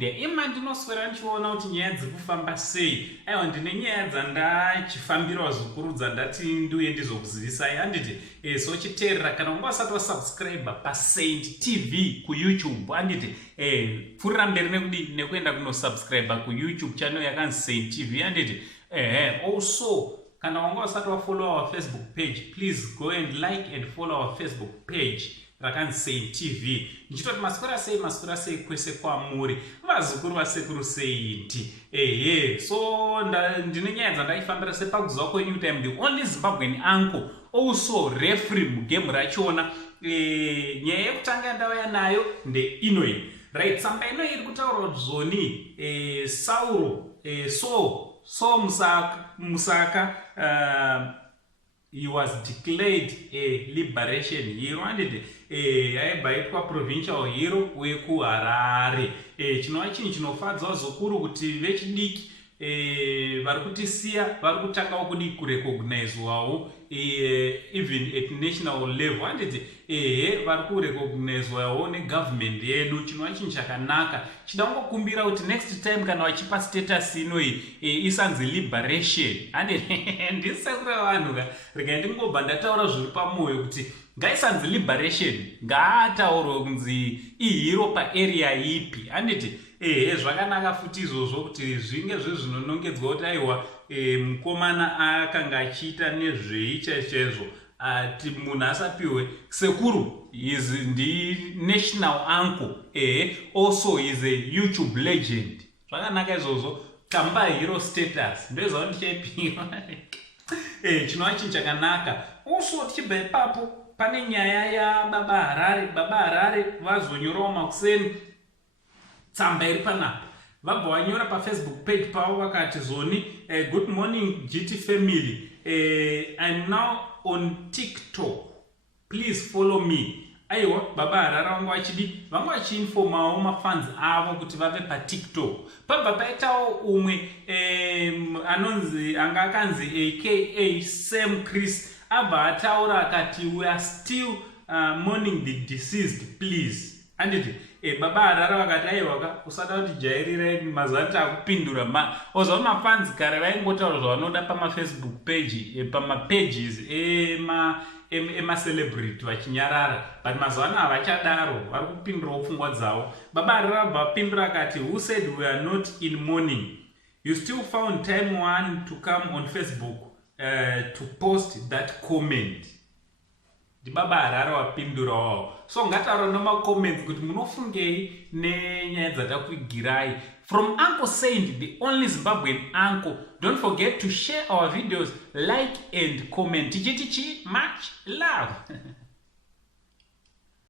media imandinoswera ndichiona kuti nyaya dziri kufamba sei. Aiwa, ndine nyaya dzandachifambirawo zvikuru dzandati ndiuye ndizokuzivisai. Handiti sochiteerera kana unga usati wasubscribe paSaint TV kuYouTube. Handiti pfuurira mberi nekuenda kunosubscribe kuYouTube channel yakanzi Saint TV. Handiti also kana wanga usati wafollow our Facebook page, please go and like and follow our Facebook page rakanzi Saint TV. Ndichitoti maswera sei kwese kwamuri vazukuru vasekuru Saint. So ndine nyaya dzandaifambira sepakuziva kwenyu kuti I'm the only Zimbabwean uncle also referee mugame rachona. Nyaya yekutanga ndauya nayo ndeinoyi. Right, tsamba ino iri kutaura zoni Sauro so Musaka he was declared a liberation hero and aibva provincial hero wekuHarare. Chinova chinhu chinofadza zvikuru kuti vechidiki vari kutisiya vari kutangawo kudi kurecognizwawo even at national level. Handiti vari kurecognizwawo negovernment yedu. Chinova chinhu chakanaka. Chidangokumbira kuti next time kana vachipa status inoi isanzi liberation. Handisekura vanhu rega ndingobva ndataura zviri pamwoyo kuti ngaisanzi liberation, ngaataurwe kunzi ihero paarea ipi. Handiti zvakanaka futi izvozvo kuti zvinge zvinonongedzwa kuti aiwa mukomana akanga achiita nezveichaizvo ati munhu asapiwe sekuru ndi national uncle also is a YouTube legend. Zvakanaka izvozvo, tamba hero status ndoizva ndichaipiwa. Chinova chinhu chakanaka. Also tichibva ipapo pane nyaya yaBaba Harare vazonyorawo makuseni tsamba iri panapa. Vabva vanyora paFacebook page pavo vakati zoni good morning GT family, I'm now on TikTok, please follow me. Aiwa, Baba Harare vanga vachiinfomawo mafans avo kuti vave paTikTok. Pabva paitawo umwe anga akanzi aka Sam Chris abva ataura akati we are still mourning the deceased, please. Handiti Baba Harare vakati aiwaka usada kuti jairirai mazati akupindura ozawo mafans kare vaingotaura zvavanoda pamaFacebook page pamapages ema-celebrity vachinyarara, but mazuva ano havachadaro, vari kupindurawo pfungwa dzavo. Baba Harare abva apindura akati who said we are not in mourning? You still found time one to come on Facebook to post that comment. Baba Harare wapindura wawo. So ngataura nemacomments kuti munofungei nenyaya dzatakuigirai. From Uncle Saint, the only Zimbabwean uncle. Don't forget to share our videos, like and comment. Tichitichi, much love.